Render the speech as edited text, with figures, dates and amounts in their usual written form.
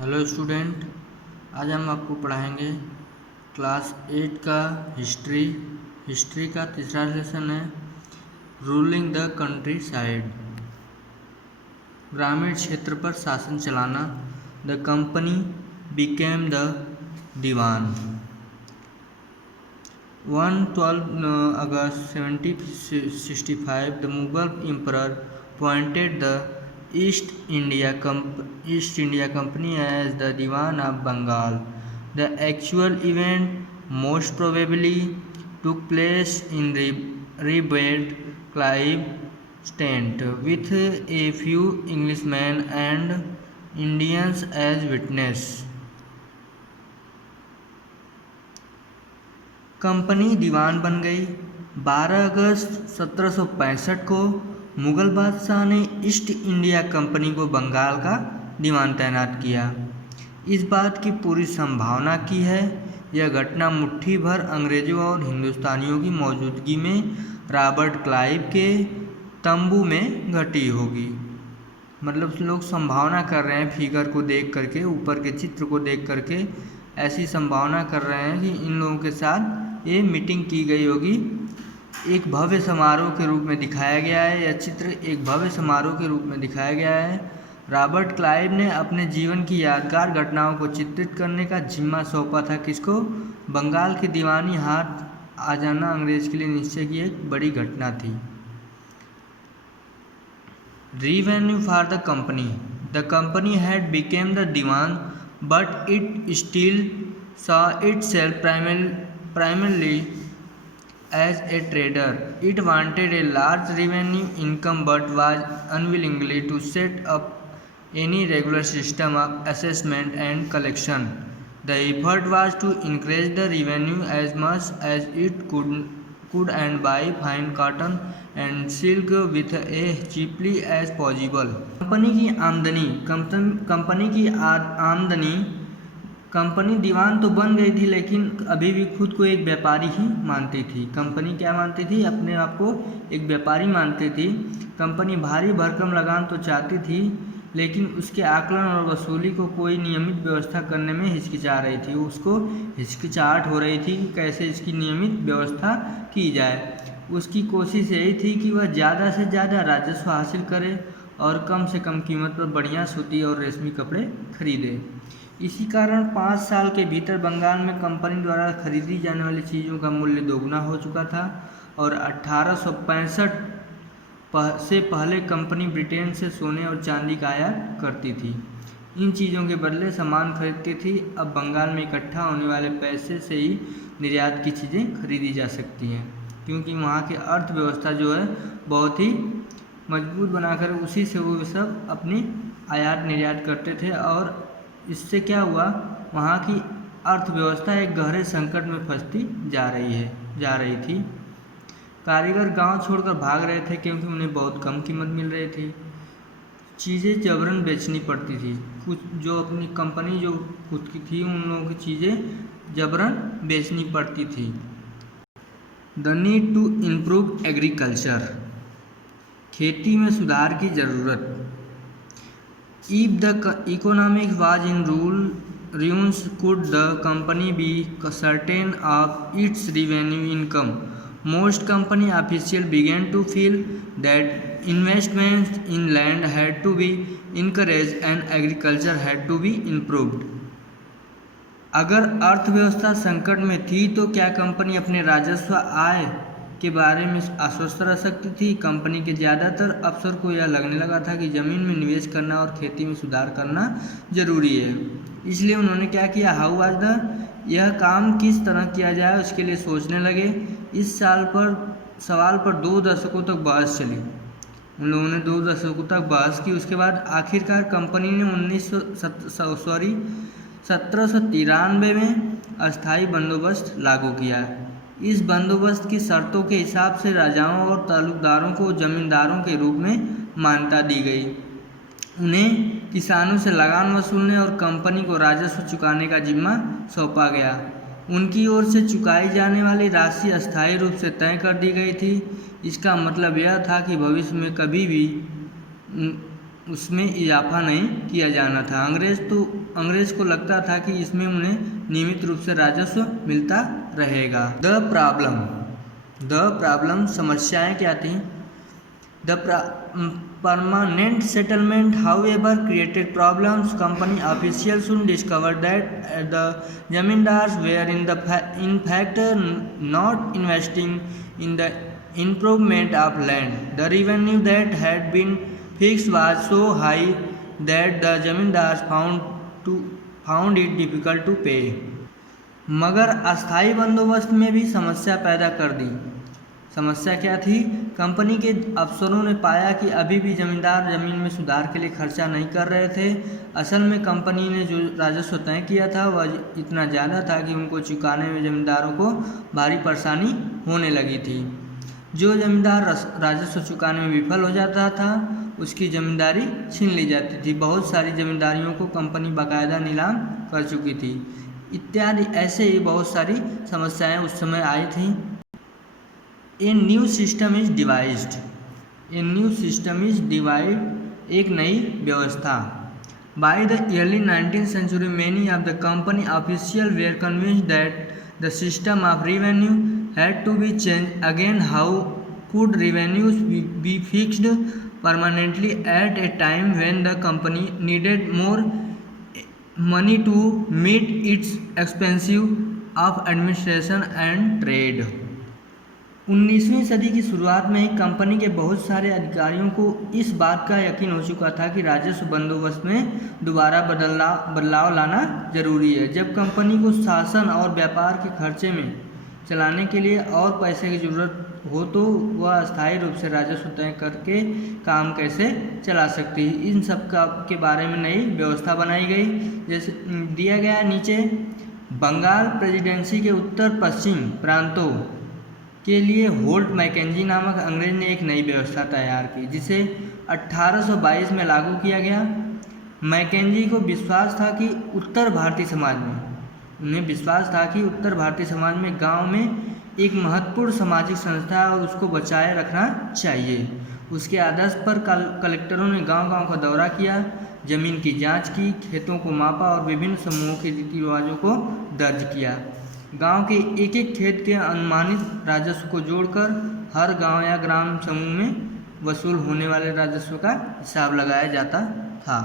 Hello student, आज हम आपको पढ़ाएंगे क्लास 8 का हिस्ट्री का तीसरा लेसन है रूलिंग द कंट्री साइड। ग्रामीण क्षेत्र पर शासन चलाना। The company became the diwan. 12 August 1765 the Mughal emperor appointed the East India Company as the Diwan of Bengal. The actual event most probably took place in rebuilt Clive tent with a few Englishmen and Indians as witness. Company दीवान बन गई। 12 अगस्त 1765 को मुगल बादशाह ने east India company को बंगाल का दीवान तैनात किया। इस बात की पूरी संभावना की है यह घटना मुट्ठी भर अंग्रेजों और हिंदुस्तानियों की मौजूदगी में रॉबर्ट क्लाइव के तंबू में घटी होगी। मतलब लोग संभावना कर रहे हैं, फिगर को देख करके, ऊपर के चित्र को देख करके ऐसी संभावना कर रहे हैं कि इन लोगों के साथ ये मीटिंग की गई होगी। एक भव्य समारोह के रूप में दिखाया गया है, यह चित्र एक भव्य समारोह के रूप में दिखाया गया है। रॉबर्ट क्लाइव ने अपने जीवन की यादगार घटनाओं को चित्रित करने का जिम्मा सौंपा था किसको? बंगाल की दीवानी हाथ आ जाना अंग्रेज के लिए निश्चय की एक बड़ी घटना थी। Revenue for the company. The company had become the Diwan, but it still saw itself primarily as a trader. It wanted a large revenue income but was unwillingly to set up any regular system of assessment and collection. The effort was to increase the revenue as much as it could and buy fine cotton and silk with as cheaply as possible. Company दीवान तो बन गई थी लेकिन अभी भी खुद को एक व्यापारी ही मानती थी। कंपनी क्या मानती थी? अपने आप को एक व्यापारी मानती थी। कंपनी भारी भरकम लगान तो चाहती थी लेकिन उसके आकलन और वसूली को कोई नियमित व्यवस्था करने में हिचकिचा रही थी। उसको हिचकिचाहट हो रही थी कि कैसे इसकी नियमित व्यवस्था की जाए। उसकी कोशिश यही थी कि वह ज़्यादा से ज़्यादा राजस्व हासिल करे और कम से कम कीमत पर बढ़िया सूती और रेशमी कपड़े खरीदे। इसी कारण 5 साल के भीतर बंगाल में कंपनी द्वारा खरीदी जाने वाली चीज़ों का मूल्य दोगुना हो चुका था और 1865 से पहले कंपनी ब्रिटेन से सोने और चांदी का आयात करती थी। इन चीज़ों के बदले सामान खरीदती थी। अब बंगाल में इकट्ठा होने वाले पैसे से ही निर्यात की चीज़ें खरीदी जा सकती हैं, क्योंकि वहाँ की अर्थव्यवस्था जो है बहुत ही मजबूत बनाकर उसी से वो सब अपनी आयात निर्यात करते थे। और इससे क्या हुआ, वहाँ की अर्थव्यवस्था एक गहरे संकट में फंसती जा रही थी। कारीगर गांव छोड़कर भाग रहे थे क्योंकि उन्हें बहुत कम कीमत मिल रही थी। चीज़ें जबरन बेचनी पड़ती थी। कुछ जो अपनी कंपनी जो खुद की थी उन लोगों की चीज़ें जबरन बेचनी पड़ती थी। The need to improve agriculture, खेती में सुधार की ज़रूरत। If the economy was in ruins, could the company be certain of its revenue income? Most company officials began to feel that investments in land had to be encouraged and agriculture had to be improved. अगर अर्थव्यवस्था संकट में थी तो क्या company अपने राजस्व आय के बारे में आश्वस्त रह सकती थी? कंपनी के ज़्यादातर अफसर को यह लगने लगा था कि ज़मीन में निवेश करना और खेती में सुधार करना जरूरी है। इसलिए उन्होंने क्या किया? हाउ वाज द, यह काम किस तरह किया जाए उसके लिए सोचने लगे। इस सवाल पर 2 दशकों तक बहस चली। उन लोगों ने 2 दशकों तक बहस की। उसके बाद आखिरकार कंपनी ने 1793 में अस्थायी बंदोबस्त लागू किया। इस बंदोबस्त की शर्तों के हिसाब से राजाओं और तालुकदारों को जमींदारों के रूप में मान्यता दी गई। उन्हें किसानों से लगान वसूलने और कंपनी को राजस्व चुकाने का जिम्मा सौंपा गया। उनकी ओर से चुकाई जाने वाली राशि अस्थायी रूप से तय कर दी गई थी। इसका मतलब यह था कि भविष्य में कभी भी उसमें इजाफा नहीं किया जाना था। अंग्रेज को लगता था कि इसमें उन्हें नियमित रूप से राजस्व मिलता रहेगा। द प्रॉब्लम समस्याएं क्या थी? The permanent settlement, however, created problems. Company officials soon discovered that the zamindars were in fact not investing in the improvement of land. The revenue that had been fixed was so high that the zamindars found it difficult to pay. मगर अस्थायी बंदोबस्त में भी समस्या पैदा कर दी। समस्या क्या थी? कंपनी के अफसरों ने पाया कि अभी भी जमींदार जमीन में सुधार के लिए खर्चा नहीं कर रहे थे। असल में कंपनी ने जो राजस्व तय किया था वह इतना ज़्यादा था कि उनको चुकाने में जमींदारों को भारी परेशानी होने लगी थी। जो जमींदार राजस्व चुकाने में विफल हो जाता था उसकी जमींदारी छीन ली जाती थी। बहुत सारी जमींदारियों को कंपनी बाकायदा नीलाम कर चुकी थी। इत्यादि ऐसे ही बहुत सारी समस्याएं उस समय आई थी। A new system is devised. एक नई व्यवस्था। By the early 19th century, many of the company officials were convinced that the system of revenue had to be changed. Again, how could revenues be fixed permanently at a time when the company needed more money to meet its expenses of administration and trade? 19वीं सदी की शुरुआत में ही company के बहुत सारे अधिकारियों को इस बात का यकीन हो चुका था कि राजस्व बंदोबस्त में दोबारा बदलाव लाना जरूरी है। जब कंपनी को शासन और व्यापार के खर्चे में चलाने के लिए और पैसे की ज़रूरत हो तो वह अस्थायी रूप से राजस्व तय करके काम कैसे चला सकती है, इन सब के बारे में नई व्यवस्था बनाई गई। जैसे दिया गया नीचे, बंगाल प्रेसिडेंसी के उत्तर पश्चिम प्रांतों के लिए होल्ट मैकेंजी नामक अंग्रेज ने एक नई व्यवस्था तैयार की जिसे 1822 में लागू किया गया। मैकेंजी को विश्वास था कि उत्तर भारतीय समाज में गांव में एक महत्वपूर्ण सामाजिक संस्था है और उसको बचाए रखना चाहिए। उसके आदेश पर कलेक्टरों ने गांव-गांव का दौरा किया, जमीन की जांच की, खेतों को मापा और विभिन्न समूहों के रीति रिवाजों को दर्ज किया। गांव के एक एक खेत के अनुमानित राजस्व को जोड़कर हर गांव या ग्राम समूह में वसूल होने वाले राजस्व का हिसाब लगाया जाता था।